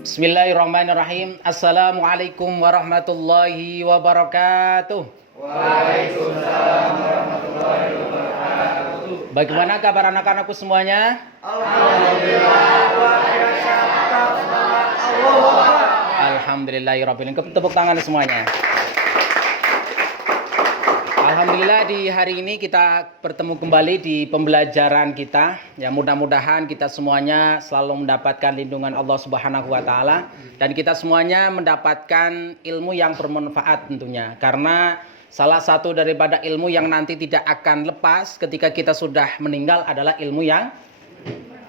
Bismillahirrahmanirrahim. Assalamualaikum warahmatullahi wabarakatuh. Waalaikumsalam warahmatullahi wabarakatuh. Bagaimana kabar anak-anakku semuanya? Alhamdulillah. Alhamdulillahirrahmanirrahim. Tepuk tangan semuanya. Alhamdulillah di hari ini kita bertemu kembali di pembelajaran kita. Ya mudah-mudahan kita semuanya selalu mendapatkan lindungan Allah Subhanahu wa taala dan kita semuanya mendapatkan ilmu yang bermanfaat tentunya. Karena salah satu daripada ilmu yang nanti tidak akan lepas ketika kita sudah meninggal adalah ilmu yang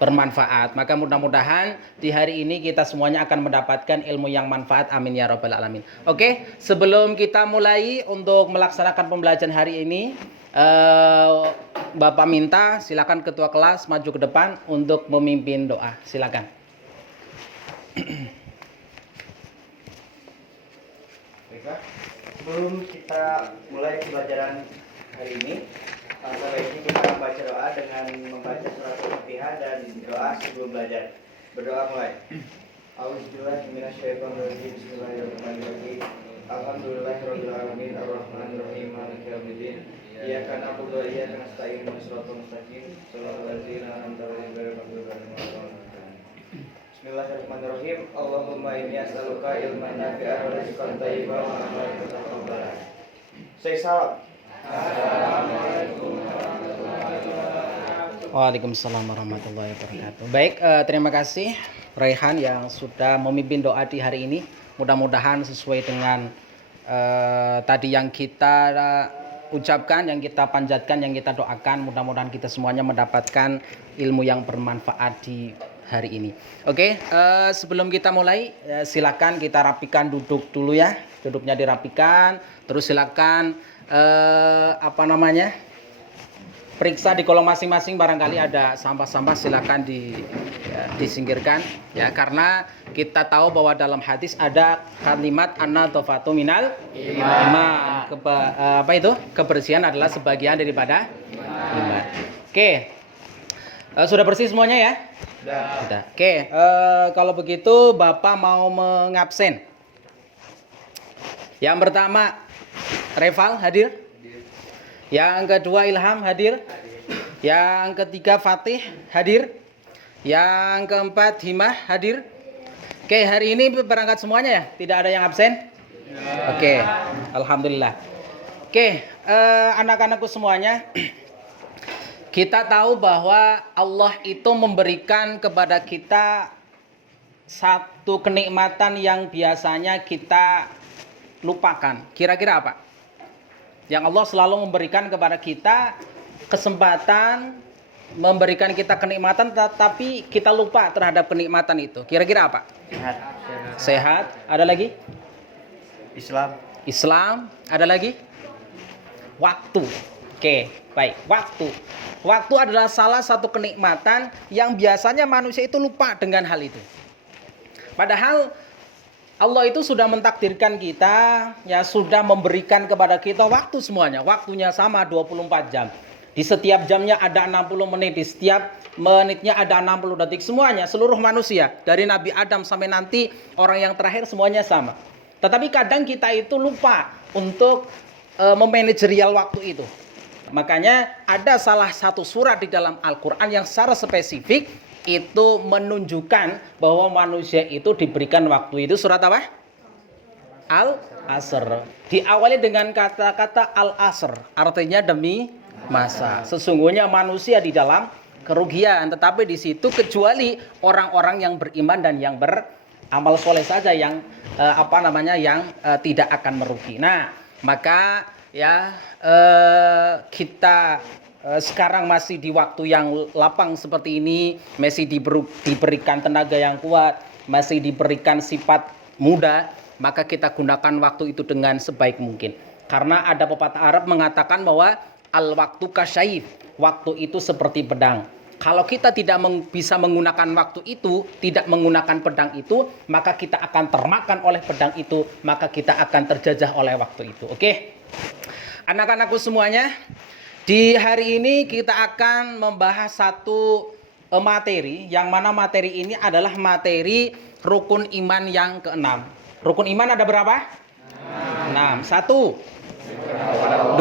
bermanfaat. Maka mudah-mudahan di hari ini kita semuanya akan mendapatkan ilmu yang manfaat. Amin ya rabbal alamin. Oke, sebelum kita mulai untuk melaksanakan pembelajaran hari ini, Bapak minta silakan ketua kelas maju ke depan untuk memimpin doa. Silakan. Baiklah, sebelum kita mulai pembelajaran hari ini, sebaiknya kita membaca doa dengan membaca surat Al-Fatihah dan doa sebelum belajar. Berdoa mulai. Auzubillahiminasyaitonirrajim. Bismillahirrahmanirrahim. Alhamdulillahirabbil alamin arrahmanirrahim maliki yaumiddin. Iyyaka na'budu wa iyyaka nasta'in ihdinas siratal mustaqim. Shiratal ladzina an'amta 'alaihim ghairil maghdubi 'alaihim waladdallin. Bismillahirrahmanirrahim. Allahumma inni as'aluka ilman nafi'an wa rizqan thayyiban wa amalan mutaqabbalan. Saya salam. Waalaikumsalam warahmatullahi wabarakatuh. Baik, terima kasih Raihan yang sudah memimpin doa di hari ini. Mudah-mudahan sesuai dengan tadi yang kita ucapkan, yang kita panjatkan, yang kita doakan. Mudah-mudahan kita semuanya mendapatkan ilmu yang bermanfaat di hari ini. Oke, sebelum kita mulai, silakan kita rapikan duduk dulu ya. Duduknya dirapikan. Terus silakan periksa di kolom masing-masing, barangkali ada sampah-sampah silakan disingkirkan ya, karena kita tahu bahwa dalam hadis ada kalimat an-nadhafatu minal iman. Kebersihan adalah sebagian daripada iman. Oke. Sudah bersih semuanya ya? Sudah. Oke, kalau begitu Bapak mau mengabsen. Yang pertama Reval hadir. Yang kedua Ilham hadir. Yang ketiga Fatih hadir. Yang keempat Himah hadir. Oke, hari ini berangkat semuanya ya? Tidak ada yang absen? Oke, alhamdulillah. Oke, anak-anakku semuanya, kita tahu bahwa Allah itu memberikan kepada kita satu kenikmatan yang biasanya kita lupakan. Kira-kira apa? Yang Allah selalu memberikan kepada kita kesempatan, memberikan kita kenikmatan, tapi kita lupa terhadap kenikmatan itu. Kira-kira apa? Sehat. Ada lagi? Islam. Ada lagi? Waktu. Oke, baik. Waktu adalah salah satu kenikmatan yang biasanya manusia itu lupa dengan hal itu. Padahal Allah itu sudah mentakdirkan kita, ya sudah memberikan kepada kita waktu semuanya. Waktunya sama 24 jam. Di setiap jamnya ada 60 menit, di setiap menitnya ada 60 detik. Semuanya, seluruh manusia, dari Nabi Adam sampai nanti orang yang terakhir semuanya sama. Tetapi kadang kita itu lupa untuk memanajerial waktu itu. Makanya ada salah satu surat di dalam Al-Quran yang secara spesifik itu menunjukkan bahwa manusia itu diberikan waktu itu. Surat apa? Al-Asr. Diawali dengan kata-kata Al-Asr, artinya demi masa. Sesungguhnya manusia di dalam kerugian, tetapi di situ kecuali orang-orang yang beriman dan yang beramal soleh saja yang tidak akan merugi. Nah, maka ya kita sekarang masih di waktu yang lapang seperti ini, masih diberikan tenaga yang kuat, masih diberikan sifat muda, maka kita gunakan waktu itu dengan sebaik mungkin. Karena ada pepatah Arab mengatakan bahwa al-waktu kasyayif, waktu itu seperti pedang. Kalau kita tidak bisa menggunakan waktu itu, tidak menggunakan pedang itu, maka kita akan termakan oleh pedang itu, maka kita akan terjajah oleh waktu itu. Oke? Anak-anakku semuanya, di hari ini kita akan membahas satu materi, yang mana materi ini adalah materi rukun iman yang keenam. Rukun iman ada berapa? 6. 1, 2,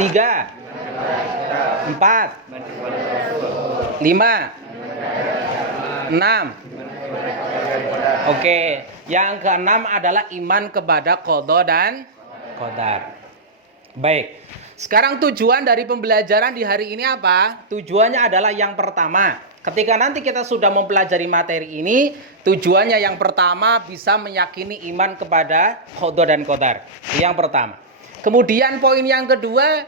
3, 4, 5, 6. Oke, yang keenam adalah iman kepada qada dan qadar. Baik. Sekarang tujuan dari pembelajaran di hari ini apa? Tujuannya adalah yang pertama, ketika nanti kita sudah mempelajari materi ini, tujuannya yang pertama bisa meyakini iman kepada qada dan qadar. Yang pertama. Kemudian poin yang kedua,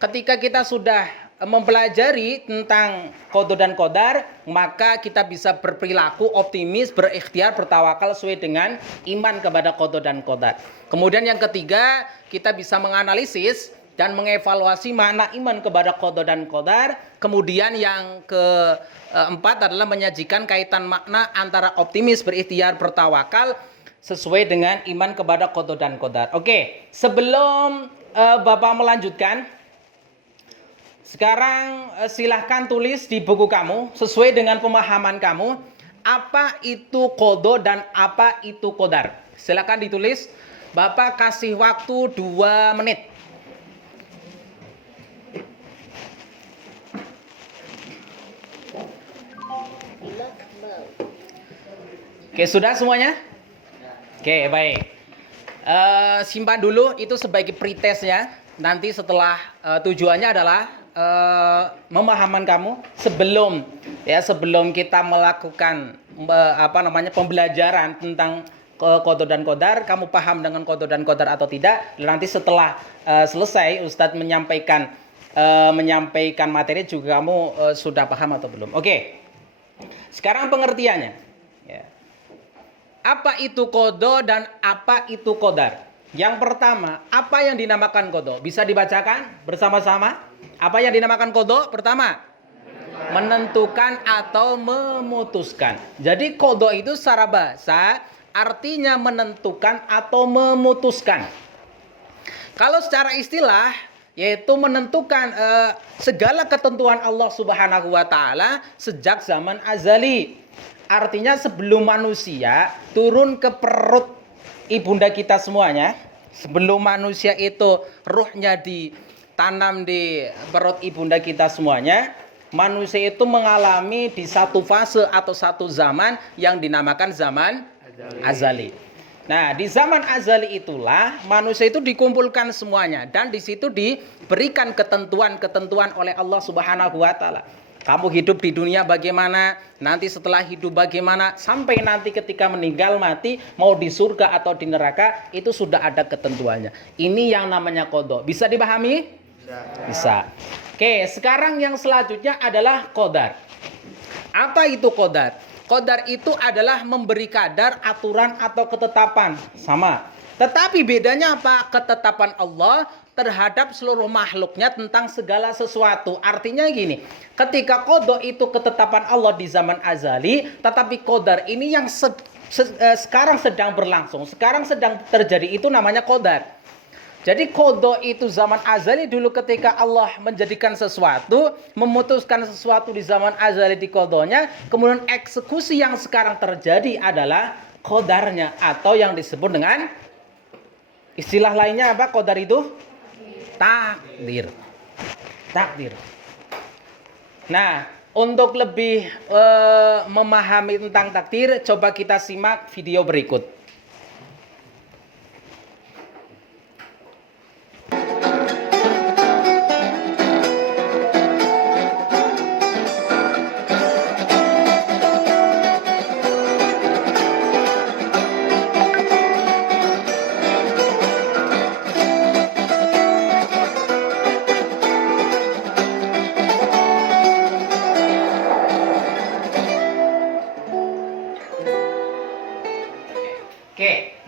ketika kita sudah mempelajari tentang qada dan qadar, maka kita bisa berperilaku optimis, berikhtiar, bertawakal sesuai dengan iman kepada qada dan qadar. Kemudian yang ketiga, kita bisa menganalisis dan mengevaluasi makna iman kepada qada dan qadar. Kemudian yang keempat adalah menyajikan kaitan makna antara optimis, berikhtiar, bertawakal sesuai dengan iman kepada qada dan qadar. Oke, sebelum Bapak melanjutkan, sekarang silahkan tulis di buku kamu sesuai dengan pemahaman kamu, apa itu qada dan apa itu qadar. Silakan ditulis. Bapak kasih waktu 2 menit. Oke, sudah semuanya? Oke, baik. Simpan dulu itu sebagai pretest ya. Nanti setelah tujuannya adalah memahaman kamu sebelum kita melakukan pembelajaran tentang qada dan qadar, kamu paham dengan qada dan qadar atau tidak. Nanti setelah selesai Ustadz menyampaikan materi juga kamu sudah paham atau belum. Oke. Sekarang pengertiannya. Ya. Apa itu qada dan apa itu qadar? Yang pertama, apa yang dinamakan qada? Bisa dibacakan bersama-sama? Apa yang dinamakan qada? Pertama, menentukan atau memutuskan. Jadi qada itu secara bahasa artinya menentukan atau memutuskan. Kalau secara istilah yaitu menentukan segala ketentuan Allah Subhanahu wa taala sejak zaman azali. Artinya sebelum manusia turun ke perut ibunda kita semuanya, sebelum manusia itu ruhnya ditanam di perut ibunda kita semuanya, manusia itu mengalami di satu fase atau satu zaman yang dinamakan zaman azali. Nah, di zaman azali itulah manusia itu dikumpulkan semuanya dan di situ diberikan ketentuan-ketentuan oleh Allah Subhanahu wa taala. Kamu hidup di dunia bagaimana, nanti setelah hidup bagaimana, sampai nanti ketika meninggal mati, mau di surga atau di neraka, itu sudah ada ketentuannya. Ini yang namanya qada. Bisa dipahami? Bisa. Oke, sekarang yang selanjutnya adalah qadar. Apa itu qadar? Qadar itu adalah memberi kadar, aturan atau ketetapan. Sama. Tetapi bedanya apa? Ketetapan Allah terhadap seluruh makhluknya tentang segala sesuatu. Artinya gini, ketika qada itu ketetapan Allah di zaman azali, tetapi qadar ini yang sekarang sedang berlangsung, sekarang sedang terjadi, itu namanya qadar. Jadi qada itu zaman azali dulu ketika Allah menjadikan sesuatu, memutuskan sesuatu di zaman azali di qadanya, kemudian eksekusi yang sekarang terjadi adalah qadarnya atau yang disebut dengan istilah lainnya apa qadar itu? Takdir. Takdir. Nah, untuk lebih memahami tentang takdir, coba kita simak video berikut.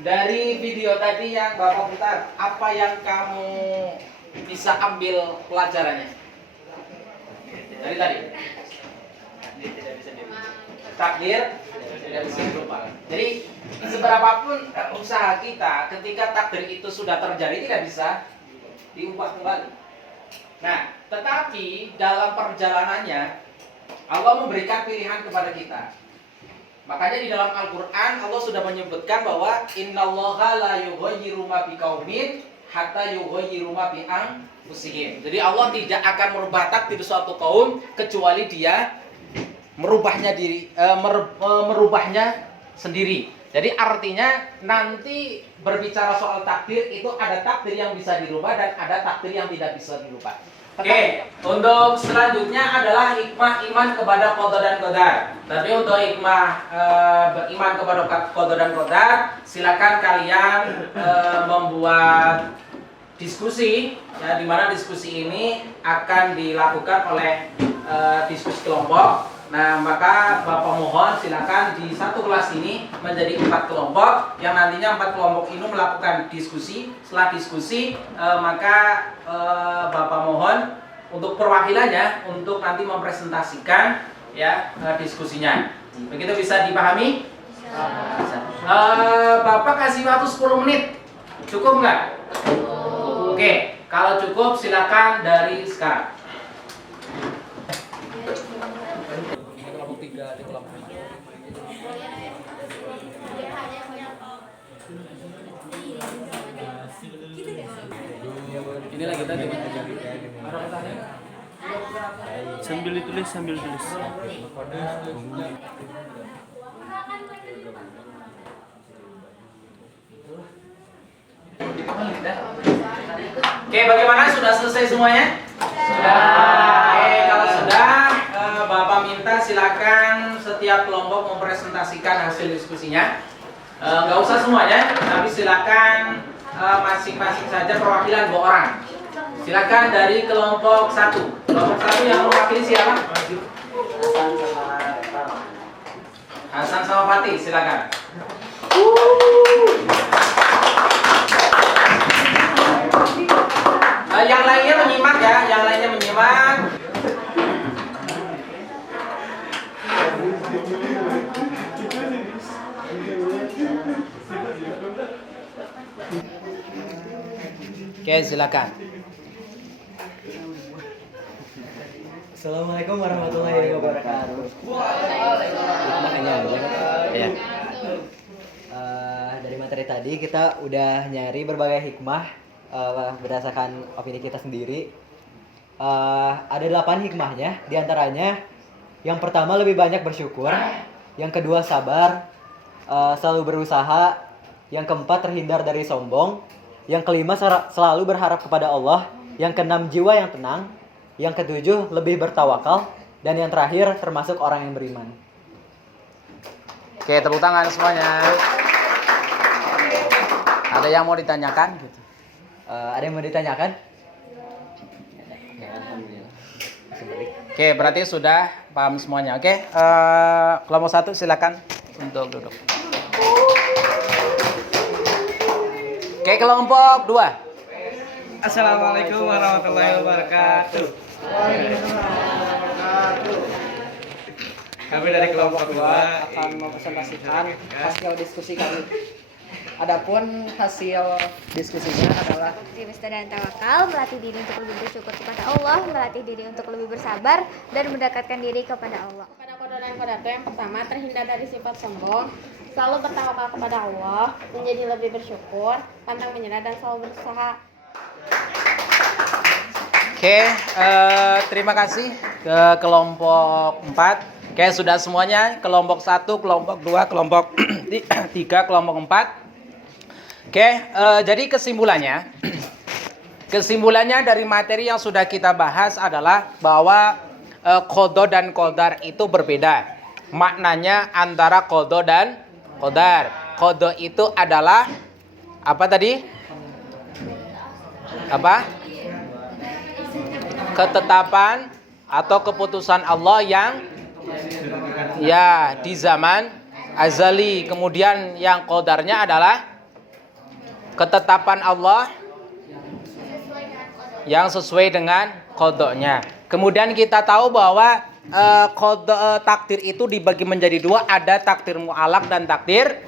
Dari video tadi yang Bapak putar, apa yang kamu bisa ambil pelajarannya? Dari tadi? Takdir tidak bisa diubah. Jadi seberapapun usaha kita, ketika takdir itu sudah terjadi tidak bisa diubah kembali. Nah, tetapi dalam perjalanannya Allah memberikan pilihan kepada kita. Makanya di dalam Al-Quran Allah sudah menyebutkan bahwa innallaha la yughayyiru ma biqaumin hatta yughayyiru ma bi anfusihim. Jadi Allah tidak akan merubah takdir suatu kaum kecuali dia merubahnya sendiri. Jadi artinya nanti berbicara soal takdir itu ada takdir yang bisa dirubah dan ada takdir yang tidak bisa dirubah. Oke, untuk selanjutnya adalah hikmah iman kepada qada dan qadar. Tapi untuk hikmah beriman kepada qada dan qadar, silakan kalian membuat diskusi, ya, di mana diskusi ini akan dilakukan oleh diskusi kelompok. Nah, maka Bapak mohon silakan di satu kelas ini menjadi 4 kelompok, yang nantinya 4 kelompok ini melakukan diskusi. Setelah diskusi, maka Bapak mohon untuk perwakilannya untuk nanti mempresentasikan ya diskusinya. Begitu bisa dipahami? Bapak kasih waktu 10 menit. Cukup nggak? Oke, kalau cukup silakan dari sekarang. Inilah kita di Sambil ditulis. Oke, bagaimana? Sudah selesai semuanya? Sudah. Oke, kalau sudah, Bapak minta silakan setiap kelompok mempresentasikan hasil diskusinya. Nggak usah semuanya, tapi silakan masing-masing saja perwakilan 2 orang. Silakan dari kelompok 1. Kelompok 1 yang mewakili siapa? Hasan sama Fatih, silakan. Yang lainnya menyimak ya, yang lainnya menyimak. Oke, silakan. Assalamualaikum warahmatullahi wabarakatuh. Ya. Dari materi tadi kita udah nyari berbagai hikmah berdasarkan opini kita sendiri. Ada 8 hikmahnya. Di antaranya yang pertama lebih banyak bersyukur, yang kedua sabar, selalu berusaha, yang keempat terhindar dari sombong, yang kelima selalu berharap kepada Allah, yang keenam jiwa yang tenang, yang ketujuh lebih bertawakal, dan yang terakhir termasuk orang yang beriman. Oke, tepuk tangan semuanya. Ada yang mau ditanyakan? Gitu. Ada yang mau ditanyakan? Oke, berarti sudah paham semuanya. Oke, kelompok 1 silakan untuk duduk. Oke, kelompok 2. Assalamualaikum warahmatullahi wabarakatuh. Kami dari kelompok 2 akan mempresentasikan hasil diskusi kami. Adapun hasil diskusinya adalah Optimis dan tawakal, melatih diri untuk lebih bersyukur kepada Allah, melatih diri untuk lebih bersabar, dan mendekatkan diri kepada Allah. Pada qada dan qadar itu yang pertama terhindar dari sifat sombong, selalu bertawakal kepada Allah, menjadi lebih bersyukur, pantang menyerah dan selalu berusaha. Oke, terima kasih ke kelompok 4. Oke, sudah semuanya. Kelompok 1, kelompok 2, kelompok 3, kelompok 4. Oke, jadi kesimpulannya dari materi yang sudah kita bahas adalah bahwa qada dan qadar itu berbeda. Maknanya antara qada dan qadar. Qada itu adalah apa tadi? Apa? Ketetapan atau keputusan Allah yang ya di zaman azali. Kemudian yang qadarnya adalah ketetapan Allah yang sesuai dengan qadanya. Kemudian kita tahu bahwa takdir itu dibagi menjadi 2, ada takdir mu'allaq dan takdir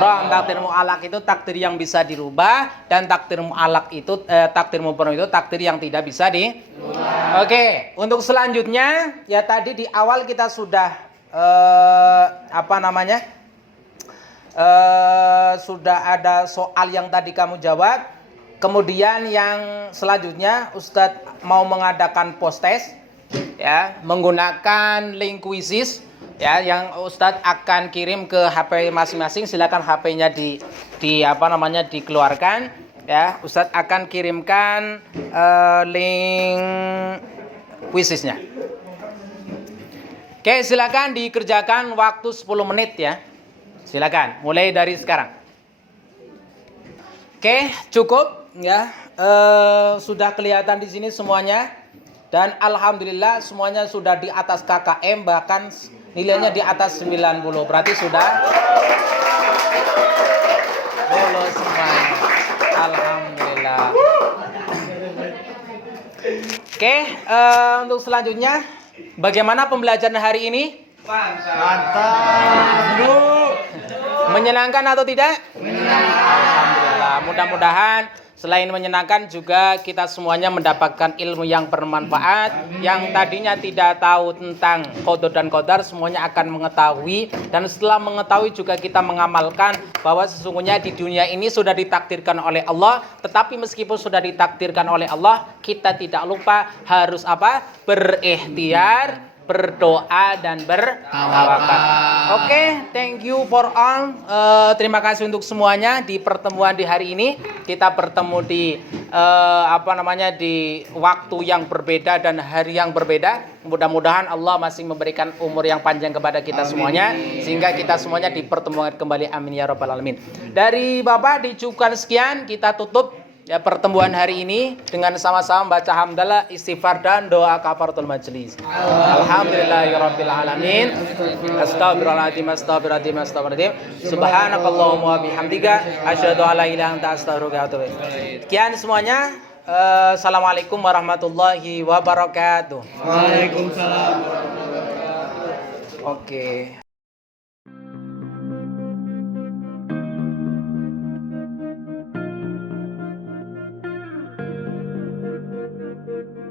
mubrom. Takdir mu'allaq itu takdir yang bisa dirubah, dan takdir mu'allaq itu takdir mubrom itu takdir yang tidak bisa dirubah. Oke, untuk selanjutnya ya tadi di awal kita sudah sudah ada soal yang tadi kamu jawab. Kemudian yang selanjutnya Ustadz mau mengadakan post test ya, menggunakan link quizzes ya, yang Ustadz akan kirim ke HP masing-masing. Silakan HP-nya dikeluarkan ya. Ustadz akan kirimkan link quizzesnya. Oke, silakan dikerjakan waktu 10 menit ya. Silakan mulai dari sekarang. Oke, cukup ya. Sudah kelihatan di sini semuanya, dan alhamdulillah semuanya sudah di atas KKM, bahkan nilainya di atas 90. Berarti sudah lulus semuanya. Alhamdulillah. Oke, untuk selanjutnya bagaimana pembelajaran hari ini? Mantap. Menyenangkan atau tidak? Alhamdulillah. Mudah-mudahan selain menyenangkan juga kita semuanya mendapatkan ilmu yang bermanfaat. Yang tadinya tidak tahu tentang qada dan qadar, semuanya akan mengetahui. Dan setelah mengetahui juga kita mengamalkan bahwa sesungguhnya di dunia ini sudah ditakdirkan oleh Allah. Tetapi meskipun sudah ditakdirkan oleh Allah, kita tidak lupa harus apa? Berikhtiar, berdoa, dan bertawakal. Oke, thank you for all. Terima kasih untuk semuanya. Di pertemuan di hari ini kita bertemu di di waktu yang berbeda dan hari yang berbeda. Mudah-mudahan Allah masih memberikan umur yang panjang kepada kita semuanya, sehingga kita semuanya dipertemukan kembali. Amin ya rabbal alamin. Dari Bapak dicukupkan sekian, kita tutup ya pertemuan hari ini dengan sama-sama baca hamdalah, istighfar, dan doa kafaratul majelis. Alhamdulillahirabbil alamin. Astagfirullahaladzim, astagfirullahaladzim, astagfirullahaladzim. Subhanakallahumma wa bihamdika asyhadu an la ilaha illa anta astaghfiruka wa atubu ilaik. Sekian semuanya. Assalamualaikum warahmatullahi wabarakatuh. Waalaikumsalam. Oke.